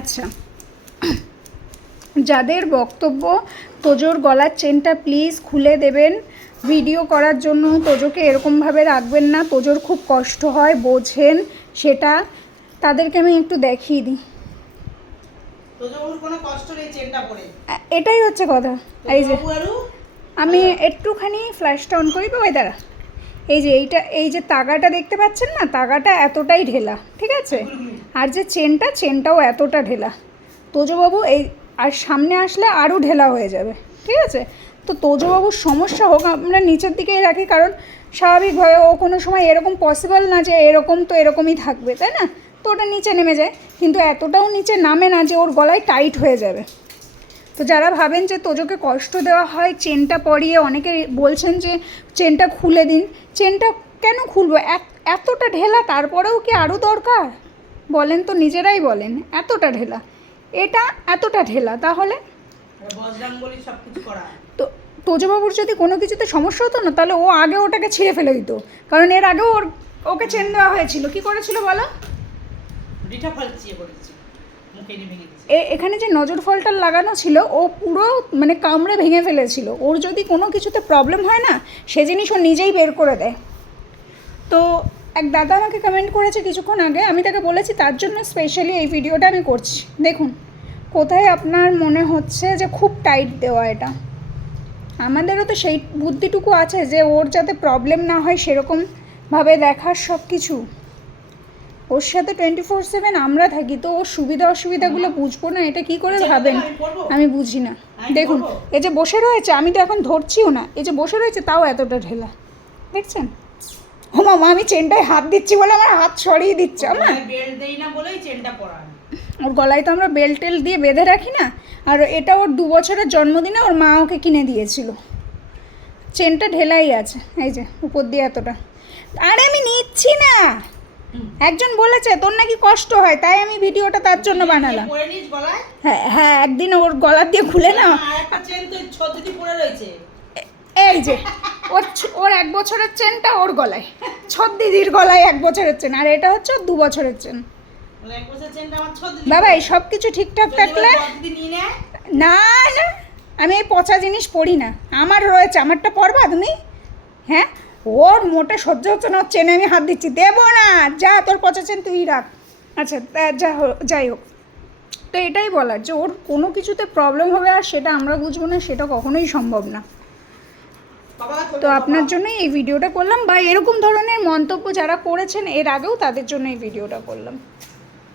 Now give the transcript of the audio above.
আচ্ছা, যাদের বক্তব্য তোজোর গলার চেনটা প্লিজ খুলে দেবেন, ভিডিও করার জন্য তোজোকে এরকমভাবে রাখবেন না, তোজোর খুব কষ্ট হয়, বোঝেন সেটা, তাদেরকে আমি একটু দেখিয়ে দিই। এটাই হচ্ছে কথা। এই যে আমি একটুখানি ফ্ল্যাশটা অন করি, বাবাই দ্বারা, এই যে এই যে তাগাটা দেখতে পাচ্ছেন না, তাগাটা এতটাই ঢেলা, ঠিক আছে, আর যে চেনটাও এতটা ঢেলা। তোজোবাবু এই আর সামনে আসলে আরও ঢেলা হয়ে যাবে, ঠিক আছে। তো তোজোবাবুর সমস্যা হোক, আমরা নিচের দিকেই রাখি, কারণ স্বাভাবিকভাবে ও কোনো সময় এরকম পসিবল না যে এরকম তো এরকমই থাকবে, তাই না। তো ওটা নিচে নেমে যায়, কিন্তু এতটাও নিচে নামে না যে ওর গলায় টাইট হয়ে যাবে। তো যারা ভাবেন যে তোজোকে কষ্ট দেওয়া হয় চেনটা পরিয়ে, অনেকে বলছেন যে চেনটা খুলে দিন, চেনটা কেন খুলবো, এতটা ঢেলা, তারপরেও কি আরও দরকার বলেন তো, নিজেরাই বলেন, এতটা ঢেলা, এটা এতটা ঢেলা, তাহলে তো তোজোবাবুর যদি কোনো কিছুতে সমস্যা হতো না, তাহলে ও আগে ওটাকে ছিঁড়ে ফেলে দিত, কারণ এর আগেও ওকে চেন দেওয়া হয়েছিল। কি করেছিল বলো? এখানে যে নজর ফলটা লাগানো ছিল ও পুরো মানে কামড়ে ভেঙে ফেলেছিল। ওর যদি কোনো কিছুতে প্রবলেম হয় না, সে জিনিস ও নিজেই বের করে দেয়। তো এক দাদা আমাকে কমেন্ট করেছে কিছুক্ষণ আগে, আমি তাকে বলেছি তার জন্য স্পেশালি এই ভিডিওটা আমি করছি। দেখুন কোথায় আপনার মনে হচ্ছে যে খুব টাইট দেওয়া, এটা আমাদেরও তো সেই বুদ্ধিটুকু আছে যে ওর যাতে প্রবলেম না হয় সেরকমভাবে দেখার সব কিছু। ওর সাথে 24/7 আমরা থাকি, তো ওর সুবিধা অসুবিধাগুলো বুঝবো না, এটা কি করে ভাবেন? আমি বুঝি না। দেখুন এই যে বসে রয়েছে, আমি তো এখন ধরছিও না, এই যে বসে রয়েছে তাও এতটা ঢেলা, দেখছেন? ও মামা, আমি চেনটায় হাত দিচ্ছি বলে আমার হাত সরিয়ে দিচ্ছে। আমার বেল্ট দেই না বলেই চেনটা পরা, ওর গলায় তো আমরা বেল্ট টেল দিয়ে বেঁধে রাখি না। আর এটা ওর 2 বছরের জন্মদিনে ওর মা ওকে কিনে দিয়েছিল। চেনটা ঢেলাই আছে, এই যে উপর দিয়ে এতটা। আরে আমি নিচ্ছি না, একজন বলেছে তোর নাকি কষ্ট হয়, তাই আমি ভিডিওটা তার জন্য বানালাম। হ্যাঁ হ্যাঁ, একদিন ওর গলা দিয়ে খুলে না, এই যে ওর 1 বছরের চেনটা ওর গলায়, দিদির গলায় 1 বছরের চেন, আর এটা হচ্ছে 2 বছরের চেন। বাবা এই সব কিছু ঠিকঠাক থাকলে না না, আমি এই পচা জিনিস পড়ি না, আমার রয়েছে, আমারটা পরবা তুমি? হ্যাঁ, ওর মোটে সহ্য হচ্ছে না, ওর চেনে আমি হাত দিচ্ছি, দেবো না, যা তোর পচা চেন তুই রাখ। আচ্ছা যাই হোক, তো এটাই বলার যে ওর কোনো কিছুতে প্রবলেম হবে আর সেটা আমরা বুঝবো না, সেটা কখনোই সম্ভব না। তো আপনার জন্যই এই ভিডিওটা করলাম, বা এরকম ধরনের মন্তব্য যারা করেছেন এর আগেও, তাদের জন্য এই ভিডিওটা করলাম।